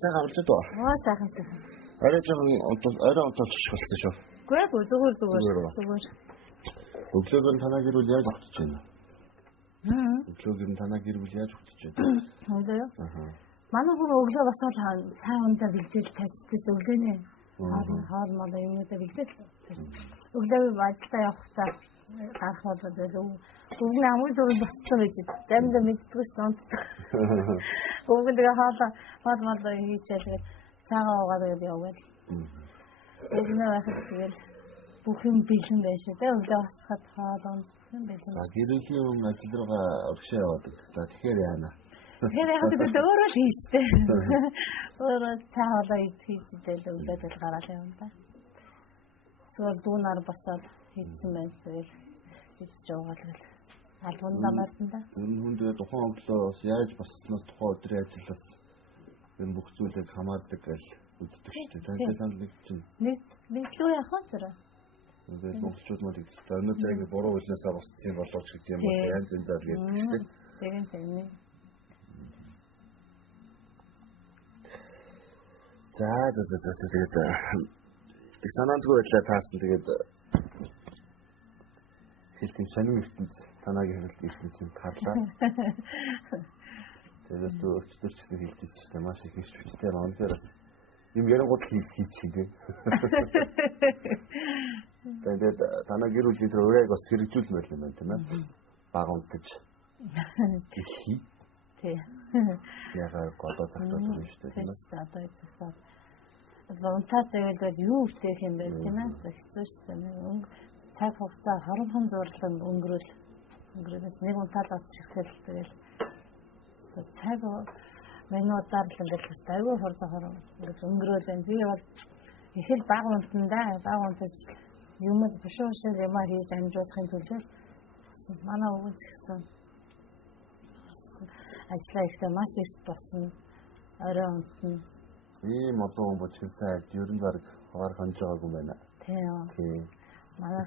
Сайхан урж доо. Сайхан. Арай жоохон онтолчих болсон шүү. Гүрээ зүгээр. Өглөөг нь танаа гэрүүл яаж өгч байна? Өглөөг нь танаа гэрүүл яаж өгч байна? Хөөе. Манай хүн өглөө босоод цаа ундаа бэлдээл тавьчихсан өглөөний хоол мал юмнуудаа бэлдээл. Өглөө ажилдаа явахдаа гарах болоод өвгөн амын зүрх босцсон байж заримдаа мэддэггүй ч унтдаг. Өвгөн тэгээ хоол мал хийчихээ тэгээд цаагаа угаад яваад. Өвгнөө байхад тэгээд бүх юм бэлэн байж шүү дээ. Өглөө босоход хоол юм бэлэн. За гэрүүлийн хүн ажил руугаа урагшаа яваад. За тэгэхээр яана. Тэгэхээр яг тэгээд өөрөө л хийжтэй. Өөрөө цаагаа хийж дээ өглөөд гараад явна да. Сүүл дуунаар босоод хийсэн байх зэрэг хийж яваалаа. Албандаа мартанда. Хүн тэгээ тухайн өглөө бас яаж боссноос тухайн өдрийн ажлаас энэ бүх зүйлийг хамаардаг гэж үздэг шүү дээ. Тантай санд нэг чинь нийтлүү яхаа зэрэг. Тэгээд монголчууд мод ихтэй өнөөдөр яг буруу үйлнээсээ босцсон болооч гэдэг юм бол янз янзаар гэдэг шүү дээ. Тэгэн. За тэгээд их санаандгүй байдлаа таасан тэгээд хэлтийн сонин ертөнц танагийн хөвөлт ирсэн чинь тарлаа. Тэгээс өчтөр ч гэсэн хэлж ирсэн шүү дээ. Маш их хийж хүчтэй өнөөр юм ярангууд хийчихээ. Тэгээд танаа гэр бүлийн дээр урайг бас хэрэгжүүлмээр юм байна тийм ээ. Баг унтаж. Тий. Яагаад годоо цагтаад байна шүү дээ тийм ээ. Одоо цагтаад. Унтаа зэрэг юу үтэх юм бэ тийм ээ. Хэцүү шүү дээ. Цаг хугацаа 20 зурлан өнгөрөөс нэг унтаалаас шихтэл тэгэл цаг минутаар л ингээд айгүй хурцаар өнгөрөөл энэ би бол их л баг унтаж юм л биш юмаа хийж амжуулахын төлөө манай өвгөн ч гэсэн ажиллаа ихтэй маш их болсон орой унтна. Ийм олон хүн бодчихсан ер нь баг хавар хонж байгаагүй юм байна. Тийм. Манай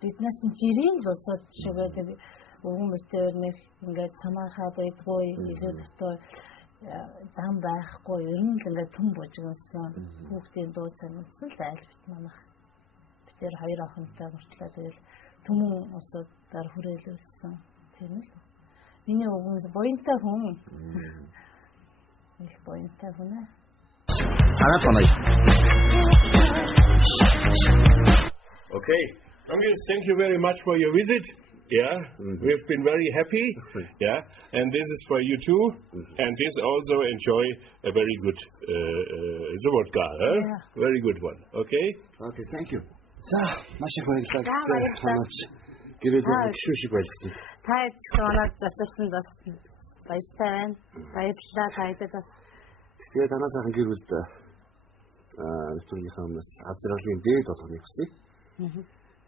биднээс жирийн л усад шигээд өвгөн мөртөөр нэг ингээд самаахаад байдгүй илүү дотоо зам байхгүй ер нь л ингээд түн бужигнсан хүүхдийн дуу цамцсан л айл бит манах битэр хоёр охинтой мөртлөө тэгэл түмэн усуудаар хүрээлүүлсэн тийм л миний өвгөн буянтай хүн их буянтай хүн аа танаа танаа. Okay, Amirs, thank you very much for your visit. Yeah, we've been very happy. Yeah, and this is for you too. And this also enjoy a very good the vodka. Very good one. Okay. Okay, thank you. За, маш их баярлалаа. Гэрээдээ гүшүүшиг байлгсан. Та ч манайд зочилсонд бас баяртай байна. Баярлалаа таадаг бас. Тэгээ танаас ахын гэр бүлд нэвтрүүлгийнхаа өмнөөс аз жаргалын дээд болгоныг хүсье.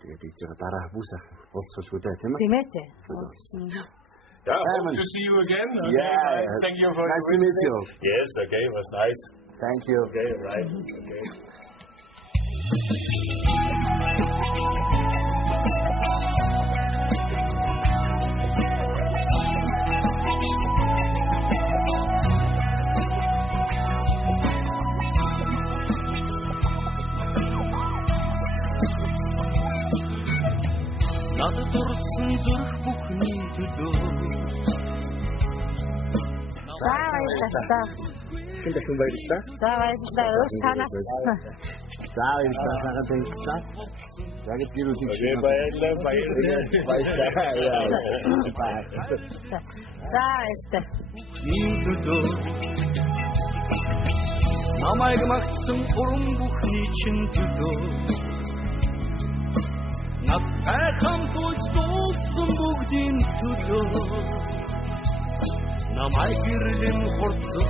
Тэгээд ийж байгаа дараа бүсах уулзуулгүй дээ тийм ээ. Тийм ээ. Yeah, hope to see you again. Okay, yeah. Thank you for nice to meet you. Yes, okay, it was nice. Thank you. Okay, right. Okay. Надад дурсан зүрх бүхний төлөө. За баярлалаа. Тэнд хүн баярлалаа. За баярлалаа. Өөс танаас. За баярлалаа. Сагаад баярлалаа. Яг гэр бүлийн Okay, баярлалаа. За баярлалаа. Нийлдөө. Намайг магтсан уран бүхний чинь төлөө. Надтай хамтуж дуусан бүгдийн төлөө намайг гэрлэн хурцсан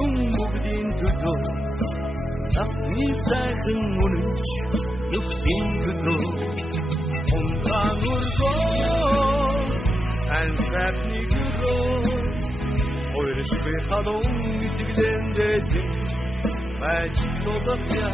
юм бүгдийн төлөө насны сайхан үнэнч нүхтийн төлөө унтан өргөө хэн сайхныг өрөө ойлшгүй халуун итгэлэн дэдэн мачилодоя